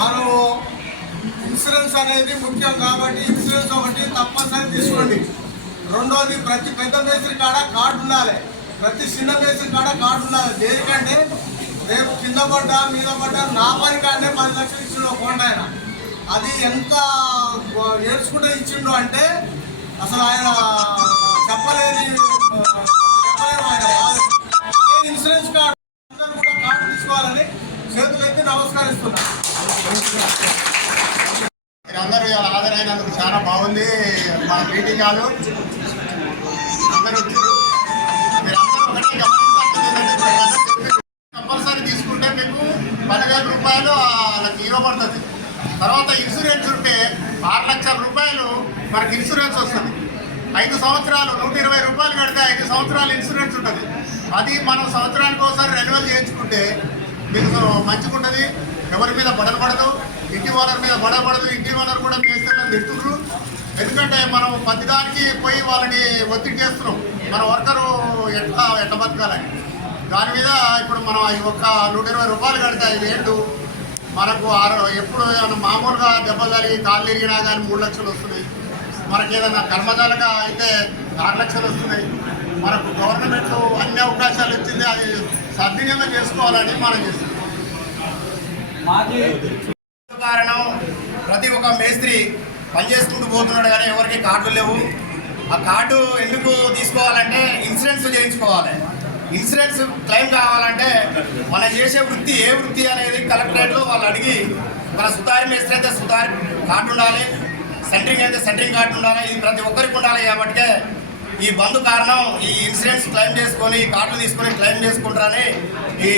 మనం ఇన్సూరెన్స్ అనేది ముఖ్యం కాబట్టి ఇన్సూరెన్స్ ఒకటి తప్పనిసరి తీసుకోండి. రెండోది ప్రతి పెద్ద మేస్త్రి కాడ కార్డు ఉండాలి. ప్రతి చిన్న మేస్త్రి కాడ కార్డు ఉండాలి. దేనికంటే రేపు కింద పడ్డా మీద పడ్డా నా పని కాడనే పది లక్షలు ఇచ్చిండు ఒక కొండ ఆయన. అది ఎంత ఏడ్చుకుంటే ఇచ్చిండు అంటే అసలు ఆయన చెప్పలేని చెప్పలేము ఆయన ఇన్సూరెన్స్ కార్డు నమస్కరిస్తున్నాను మీరందరూ ఇలా హాజరైనందుకు చాలా బాగుంది. మా మీటింగ్ కాదు అందరూ వచ్చారు మీరందరూ ఒకటే అందరూ కంపల్సరీ తీసుకుంటే మీకు పదివేల రూపాయలు వాళ్ళకి ఇవ్వబడుతుంది. పడుతుంది తర్వాత ఇన్సూరెన్స్ ఉంటే ఆరు లక్షల రూపాయలు మనకి ఇన్సూరెన్స్ వస్తుంది. ఐదు సంవత్సరాలు నూట ఇరవై రూపాయలు కడితే ఐదు సంవత్సరాలు ఇన్సూరెన్స్ ఉంటుంది. అది మనం సంవత్సరానికి ఒకసారి రెన్యువల్ చేయించుకుంటే మీకు మంచిగా ఉంటుంది ఎవరి మీద బడలు పడదు ఇంటి ఓనర్ మీద బడ పడదు ఇంటి ఓనర్ కూడా మేస్తలను తిడుతున్నారు ఎందుకంటే మనం ప్రతిదానికి పోయి వాళ్ళని ఒత్తిడి చేస్తున్నాం. మన వర్కరు ఎట్లా ఎట్లా బతకాలని దాని మీద ఇప్పుడు మనం ఈ ఒక్క నూట ఇరవై రూపాయలు కడితే ఐదు ఏళ్ళు మనకు ఆరు ఎప్పుడు ఏమైనా మామూలుగా దెబ్బలు జరిగి కాళ్ళు తిరిగినా కానీ మూడు లక్షలు వస్తున్నాయి. మనకి ఏదైనా కర్మజాలుగా అయితే ఆరు లక్షలు వస్తున్నాయి. మనకు గవర్నమెంట్ అన్ని అవకాశాలు ఇచ్చింది అది సద్వినియోగం చేసుకోవాలని మనం చేస్తున్నాం. కారణం ప్రతి ఒక్క మేస్త్రి పనిచేసుకుంటూ పోతున్నాడు కానీ ఎవరికి కార్డులు లేవు. ఆ కార్డు ఎందుకు తీసుకోవాలంటే ఇన్సూరెన్స్ చేయించుకోవాలి. ఇన్సూరెన్స్ క్లెయిమ్ కావాలంటే మనం చేసే వృత్తి ఏ వృత్తి అనేది కలెక్టరేట్లో వాళ్ళు అడిగి మన సుతారి మేస్త్రి అయితే సుతారి కార్డు ఉండాలి సెంటరింగ్ అయితే సెంటరింగ్ కార్డు ఉండాలి ఇది ప్రతి ఒక్కరికి ఉండాలి కాబట్టి ఈ బంద్ కారణం ఈ ఇన్సూరెన్స్ క్లెయిమ్ చేసుకొని ఈ కార్డు తీసుకొని క్లెయిమ్ చేసుకుంటారని ఈ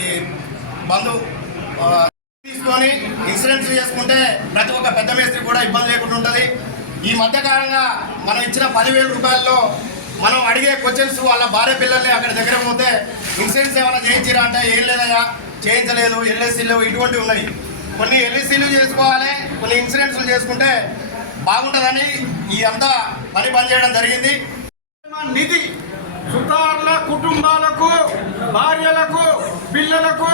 ఈ బంధు తీసుకొని ఇన్సూరెన్స్ చేసుకుంటే ప్రతి ఒక్క పెద్ద మేస్త్రి కూడా ఇబ్బంది లేకుండా ఉంటుంది. ఈ మధ్య కాలంగా మనం ఇచ్చిన పదివేల రూపాయల్లో మనం అడిగే క్వశ్చన్స్ వాళ్ళ భార్య పిల్లల్ని అక్కడ దగ్గర పోతే ఇన్సూరెన్స్ ఏమైనా చేయించిరా అంటే ఏం లేదయా చేయించలేదు ఎల్ఎస్సీలు ఇటువంటివి ఉన్నాయి. కొన్ని ఎల్ఎస్సీలు చేసుకోవాలి కొన్ని ఇన్సూరెన్స్లు చేసుకుంటే బాగుంటుందని ఈ అంతా పని బంద్ చేయడం జరిగింది. నిధి కుటుంబాలకు భార్యలకు పిల్లలకు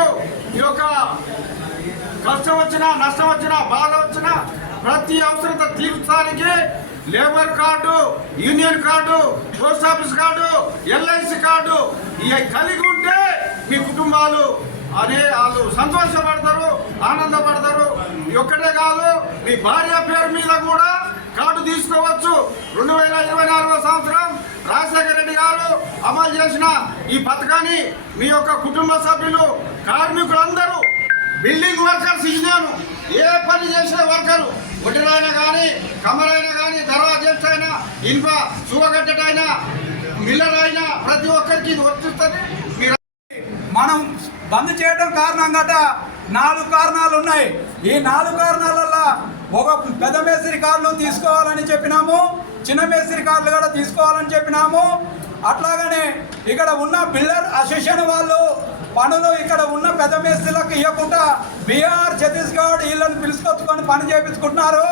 ఈ యొక్క కష్టం వచ్చినా నష్టం వచ్చినా బాధ వచ్చినా ప్రతి అవసరత తీర్చడానికి labour card union card post office card LIC card ఇవి కలిగి ఉంటే మీ కుటుంబాలు అనే వాళ్ళు సంతోషపడతారు ఆనందపడతారు. ఒక్కటే కాదు మీ భార్య పేరు మీద కూడా కార్డు తీసుకోవచ్చు. రెండు వేల ఇరవై నాలుగో సంవత్సరం రాజశేఖర రెడ్డి గారు అమలు చేసిన ఈ పథకాన్ని మీ యొక్క కుటుంబ సభ్యులు కార్మికులందరూ బిల్డింగ్ వర్కర్స్ ఇచ్చినాను ఏ పని చేసే వర్కరు ఒడ్డరైనా కానీ కమరైనా కానీ దర్వాజెస్ట్ అయినా ఇన్ఫ సువగట్టటైనా మిల్లర్ అయినా ప్రతి ఒక్కరికి ఇది వర్తిస్తుంది. మనం బంద్ చేయడం కారణం గట నాలుగు కారణాలు ఉన్నాయి. ఈ నాలుగు కారణాలల్లో ఒక పెద్ద మేసరి కార్లు తీసుకోవాలని చెప్పినాము. చిన్న మేస్త్రి కార్లు కూడా తీసుకోవాలని చెప్పినాము. అట్లాగనే ఇక్కడ ఉన్న బిల్డర్ అసోసియేషన్ వాళ్ళు పనులు ఇక్కడ ఉన్న పెద్ద మేస్త్రులకు ఇవ్వకుండా బీహార్ ఛత్తీస్గఢ్ వీళ్ళని పిలుచుకొచ్చుకొని పని చేయించుకుంటున్నారు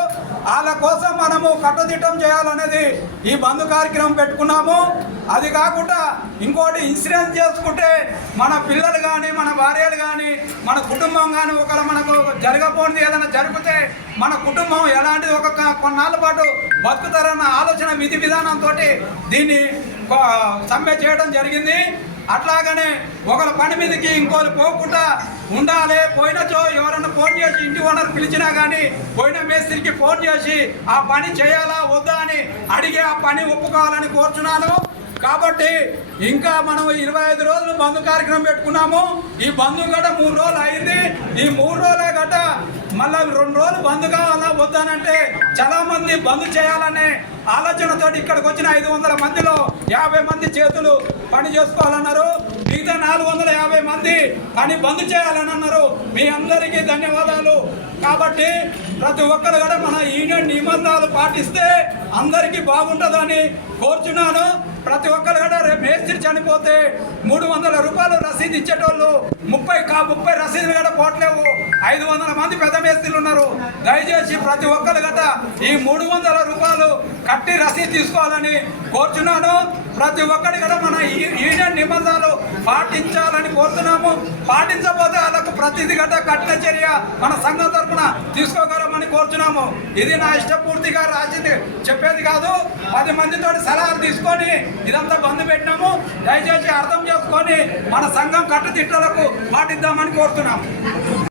వాళ్ళ కోసం మనము కట్టుదిట్టం చేయాలనేది ఈ బంధు కార్యక్రమం పెట్టుకున్నాము. అది కాకుండా ఇంకోటి ఇన్సూరెన్స్ చేసుకుంటే మన పిల్లలు కానీ మన భార్యలు కానీ మన కుటుంబం కానీ ఒకవేళ మనకు జరగబోనిది ఏదైనా జరిగితే మన కుటుంబం ఎలాంటిది ఒక కొన్నాళ్ళ పాటు బతుకుతారన్న ఆలోచన విధి విధానంతో దీన్ని సమ్మె చేయడం జరిగింది. అట్లాగనే ఒకరి పని మీదకి ఇంకోరు పోకుండా ఉండాలి. పోయినచో ఎవరన్నా ఫోన్ చేసి ఇంటి ఓనర్ పిలిచినా కానీ పోయిన మేస్త్రికి ఫోన్ చేసి ఆ పని చేయాలా వద్దా అని అడిగి ఆ పని ఒప్పుకోవాలని కోరుచున్నాను. కాబట్టి ఇంకా మనం ఇరవై ఐదు రోజులు బంధు కార్యక్రమం పెట్టుకున్నాము. ఈ బంధు గట మూడు రోజులు అయింది. ఈ మూడు రోజులే గట మళ్ళీ రెండు రోజులు బంద్ కావాలా వద్దానంటే చాలా మంది బంద్ చేయాలనే ఆలోచనతో ఇక్కడికి వచ్చిన ఐదు వందల మందిలో యాభై మంది చేతులు పని చేసుకోవాలన్నారు. మిగతా నాలుగు వందల యాభై మంది పని బంద్ చేయాలని అన్నారు మీ అందరికీ ధన్యవాదాలు. కాబట్టి ప్రతి ఒక్కరు కూడా మన యూనియన్ నిబంధనలు పాటిస్తే అందరికీ బాగుంటుందని కోరుచున్నాను. ప్రతి ఒక్కరు కూడా రేపు మేస్త్రి చనిపోతే మూడు వందల రూపాయలు రసీదు ఇచ్చేటోళ్ళు ముప్పై కా ముప్పై రసీదులు కూడా పోవట్లేవు ఐదు వందల మంది పెద్ద మేస్త్రీలు ఉన్నారు. దయచేసి ప్రతి ఒక్కరు గట ఈ మూడు వందల రూపాయలు కట్టి రసీదు తీసుకోవాలని కోరుచున్నాను. ప్రతి ఒక్కరి కూడా మన ఈ- యూనియన్ నిబంధనలు పాటించాలని కోరుతున్నాము. పాటించకపోతే వాళ్ళకు ప్రతిది గడ్డ కఠిన చర్య మన సంఘం తరఫున తీసుకోగలమని కోరుచున్నాము. ఇది నా ఇష్టపూర్తిగా రాసింది చెప్పేది కాదు. పది మందితో సలహాలు తీసుకొని ఇదంతా బంద్ పెట్టినాము. దయచేసి అర్థం చేసుకొని మన సంఘం కట్టుదిట్టలకు పాటిద్దామని కోరుతున్నాము.